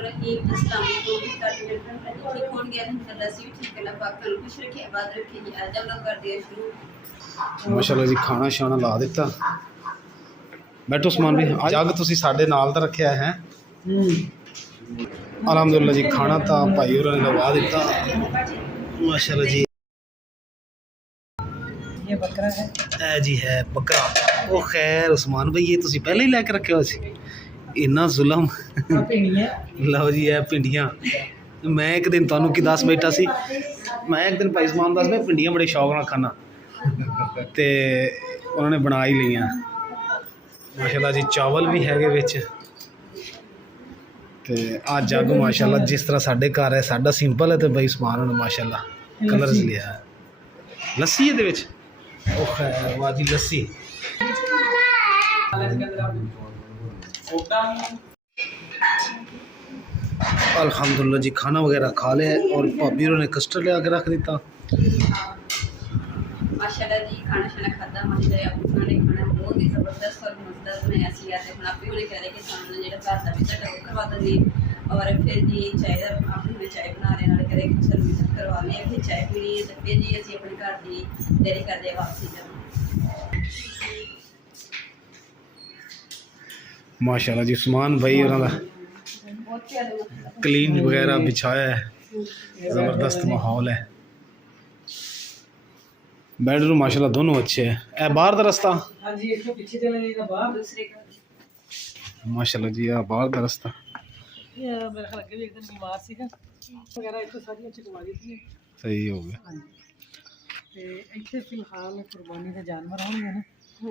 रहीम अस्सलाम वालेकुम। ठीक होंगे अल्हम्दुलिल्लाह से भी ठीक है। पाक तुहानू खुश रखे आबाद रखे जी। आज हम लोग कर दिया शुरू माशाल्लाह जी खाना शाना ला दिता। बैठो उस्मान भी जग तुसी साडे नाल दा रखिया है। अलहमदुलिल्लाह जी खाना तो भाई होरां ने लगा दिता माशाल्लाह जी। ये बकरा है ए जी है बकरा। ओ खैर उस्मान भाई ये तुसी पहले ही लैके रखे हो सी इन्ना जुलम। लो जी है भिंडियां। मैं एक दिन तुहानू की दस बैठा सी मैं एक दिन भाई उस्मान दस मैं भिंडियां बड़े शौक नाल खाना ते उन्होंने बना ही लिया माशाल्लाह जी। चावल भी हैगे विच ते आ जग माशाल्लाह जिस तरह साडे घर है साडा सिंपल है तो भाई उस्मान ने माशाल्लाह कलर्स लिया है। लस्सी है विच ओ खैर वाह जी लस्सी। अल्हम्दुलिल्लाह जी खाना वगैरह खा लिया और भाभी ने कस्टर्ड लिया के रख दिता। माशाल्लाह जी खाना शाना खादा माशाल्लाह उन्होंने खाना बहुत ही ज़बरदस्त और मज़ेदार बनाया सी। ते हुण आप भी कह रहे कि सामने जेह्ड़ा घर दा विज़िट है वो करवा देंगे और फिर जी चाय दा आप भी चाय बना रहे नाल कह रहे कि चल विज़िट करवा लें फिर चाय पीनी है ते फिर जी असीं अपने घर दी देरी करदे वापसी जाना। माशाल्लाह जी उस्मान भाई उन्होंने क्लीन वगैरह बिछाया है ज़बरदस्त माहौल है। बेडरूम माशाल्लाह दोनों अच्छे हैं। ए बाहर का रास्ता हां जी इसको पीछे चले जाइएगा बाहर दूसरे घर माशाल्लाह जी आ बाहर का रास्ता। ये मेरे ख्याल लगे एक दिन बीमार सी वगैरह इसको सारी चकवा दी थी। सही हो गया। हां जी ते इत्थे फिलहाल कुर्बानी के जानवर होंगे ना तो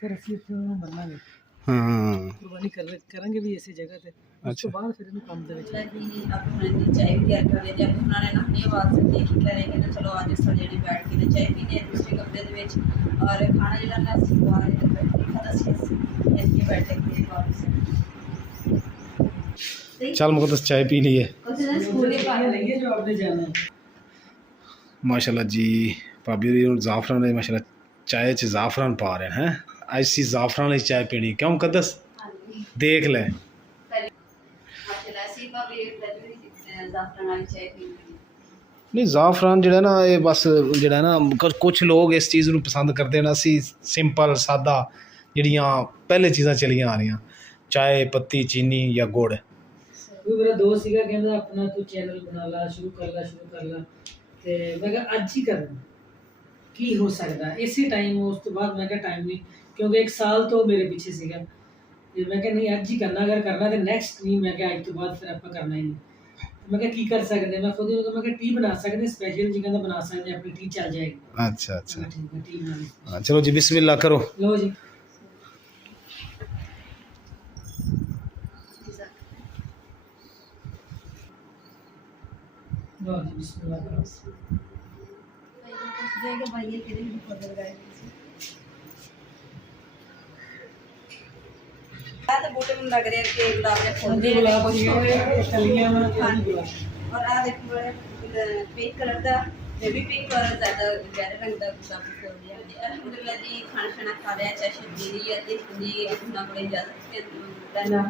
फिर ਅਸੀਂ ਇੱਥੇ ਬੰਨਾਂਗੇ। हाँ कुर्बानी करेंगे भी ऐसी जगह पे उसके बाद फिर इन्हें काम देना चाहिए। जी अपने दी चाय भी तैयार कर लिया। जब उन्होंने ना अपनी आवाज़ से देखी कह रहे कि चलो आज इस जेडी बैठ के चाय पीने दूसरे कमरे दे विच और खाना जेड़ा ना सी बाहर बैठ के खाता सी इनके बैठे के वापस चल मुकद्दस चाय पी लिए। कुछ ना स्कूल के बाहर नहीं है जो आपने जाना है। माशाल्लाह जी भाभी और जाफरान ने माशाल्लाह चाय च जाफरान पा रहे हैं। ऐसी जाफरान वाली चाय पीनी क्यों मुकद्दस देख ले। माशाल्लाह सी भाभी जाफरान वाली चाय पी नहीं जाफरान जो ना ये बस जो ना कुछ लोग इस चीज़ को पसंद करते हैं। असी सिंपल सादा जड़ियाँ पहले चीज़ां चलियां आ रही चाय पत्ती चीनी या गुड़। कोई मेरा दोस्त सीगा कहंदा अपना तू चैनल बना ला शुरू कर ला ते मैं कहा आज ही करना की हो सकता इसी टाइम उस तो बाद मैं कहा टाइम नहीं क्योंकि एक साल तो मेरे पीछे सीगा ते मैं कहा नहीं आज ही करना अगर करना तो नेक्स्ट नहीं मैं कहा आज तो बाद फिर आप करना ही नहीं। मैं कहा की कर सकते मैं खुद ही मैं कहा टी बना सकते स्पेशल जी कहंदा बना सकते अपनी टी चल जाएगी। अच्छा अच्छा ठीक है टी बना हाँ चलो जी बिस्मिल्लाह करो। लो जी लो जी बिस्मिल्लाह करो। देगा भाई ये तेरे भी खबर गए तो बूटे में लग रहे हैं कि गुलाब के फूल दे गुलाब खुश हो गए कलियां में और आ देखो पिंक कलर का बेबी पिंक और ज्यादा गहरे रंग का गुलाब के फूल दिया जी। अल्हम्दुलिल्लाह जी खाना खाना खा लिया चाय पी ली है ते जी अपना बड़े इजाजत के रहना।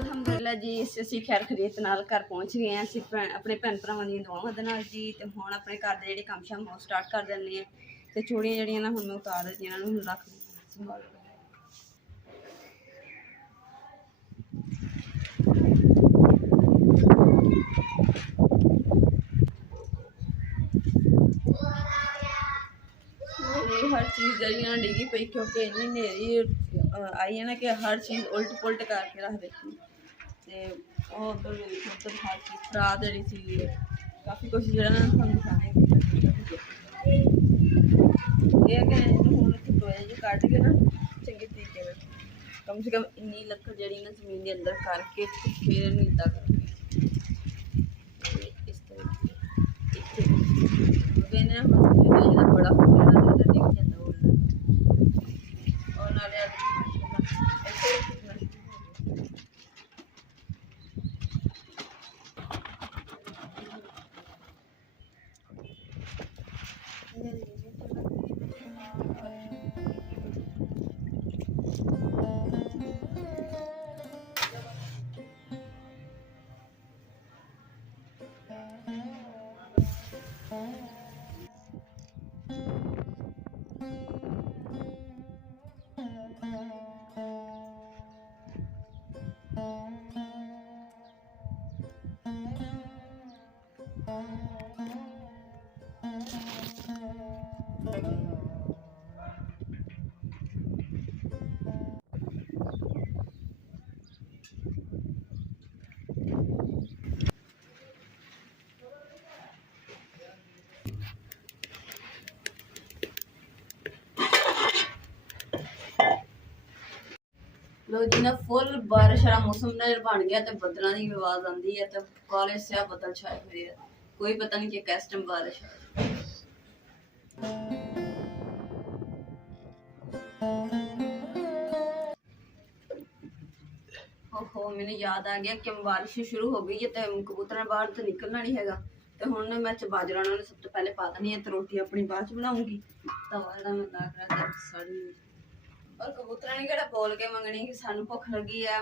अल्हम्दुलिल्लाह जी ਅਸੀਂ ਖੈਰ ਖਰੀਤ ਨਾਲ ਘਰ ਪਹੁੰਚ ਗਏ ਹਾਂ। ਅਸੀਂ ਆਪਣੇ ਭੈਣ ਭਰਾਵਾਂ ਦੀਆਂ ਦੁਆਵਾਂ ਦੇ ਨਾਲ ਜੀ ਤੇ ਹੁਣ ਆਪਣੇ ਘਰ ਦੇ ਜਿਹੜੇ ਕੰਮ ਸ਼ਾਮ ਉਹ ਸਟਾਰਟ ਕਰ ਦਿੰਦੇ ਆ ਤੇ ਚੂੜੀਆਂ ਜਿਹੜੀਆਂ ਨਾ ਹੁਣ ਮੈਂ ਉਤਾਰ ਦਿੱਤੀਆਂ ਇਹਨਾਂ ਨੂੰ ਹੁਣ ਰੱਖ ਸੰਭਾਲ हर चीज़ जरिए डिगी पई क्योंकि इन्नी नेरी आई है ना कि हर चीज़ उल्ट पुलट करके रख देती उधर हर चीज़ रात जी सी काफ़ी कुछ जो दिखाने ये कि टोए जी कट के ना चंगे तरीके ਕਮ ਸੇ ਕਮ ਇੰਨੀ ਲੱਕੜ ਜਿਹੜੀ ਨਾ ਜ਼ਮੀਨ ਦੇ ਅੰਦਰ ਕਰਕੇ ਤੇ ਫਿਰ ਇਹਨੂੰ ਇੱਦਾਂ ਕਰਾਂਗੇ ਇਸ ਤਰ੍ਹਾਂ ਇੱਥੇ ਕਹਿੰਦੇ ਨਾ ਹੁਣ ਜਿਹੜਾ ਬੜਾ ਹੋ ਜਾਣਾ ਤੇ ਇਹਦਾ ਡਿੱਗ ਜਾਂਦਾ ਔਰ ਨਾਲੇ लो जी ना फुल बारिश वाला मौसम ना बन गया तो बदलों की आवाज आती है तो काले स्या बदल छाए हुए हैं कोई पता नहीं कि किस टाइम बारिश ओहो मैंने याद आ गया कि बारिश शुरू हो गई है तो कबूतर बाहर तो निकलना नहीं हैगा तो हुण मैं बाजरा उन्होंने सब तो पहले पा देनी है तो रोटी अपनी बाद च बनाऊंगी तवा जिहड़ा मैं ला के रख साड़ी और कबूतर ने केड़ा बोल के मंगनी कि सानू भुख लगी है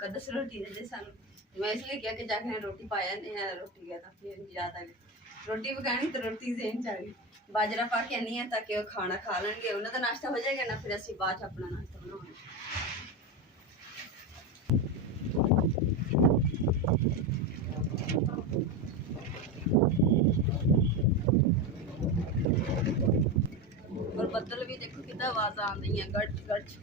कदस रोटी दे दे सानू मैं इसलिए किया कि जाके रोटी पाया नहीं रोटी गया था फिर याद आ गई रोटी पकानी तो रोटी ज़हन च आ गई बाजरा पा के आनी है ताकि वो खाना खा लेंगे उन्हें तो नाश्ता हो जाएगा ना फिर असं बाद अपना नाश्ता बनाओगे और बदल भी देखो कितना आवाज आ रही है गट गट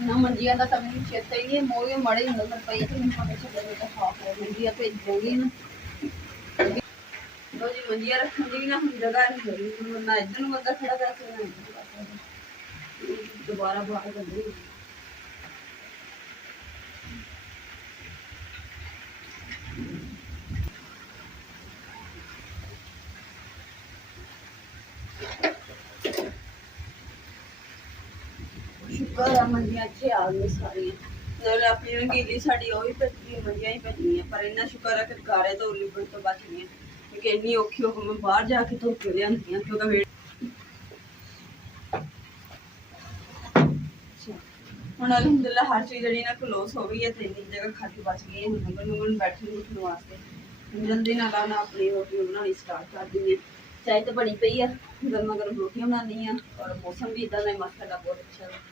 ना मंजिया का तब नहीं चेता ही है मोगे मड़े नजर पई तो मैं पता चल बेटा साफ है मंजिया पे जाऊंगी ना लो जी मंजिया रखने की ना हम जगह नहीं है ना इधर बंदा खड़ा कर सकता दोबारा बाहर कर दी शुक्र है मंजियां अच्छे आ गई सारी नाले अपनी गीली साड़ी वो भी भजनी मंजियां ही भजनी है पर इन्ना शुक्र है कि गारे तो लिबड़ तो बच गई क्योंकि इन्नी औखी होकर मैं बाहर जाके धो के लियांदी हां क्योंकि हुण अलहमदुलिल्लाह हर चीज़ जी ना क्लोज हो गई है तो इन्नी जगह खाली बच गई है हुण बैठने उठने वास्ते जल्दी ना लाना अपनी रोटी बनानी स्टार्ट कर दी है चाय तो बनी पई है गर्मा गर्म रोटियां बनानी है और मौसम भी इदा का मस्त है बहुत अच्छा है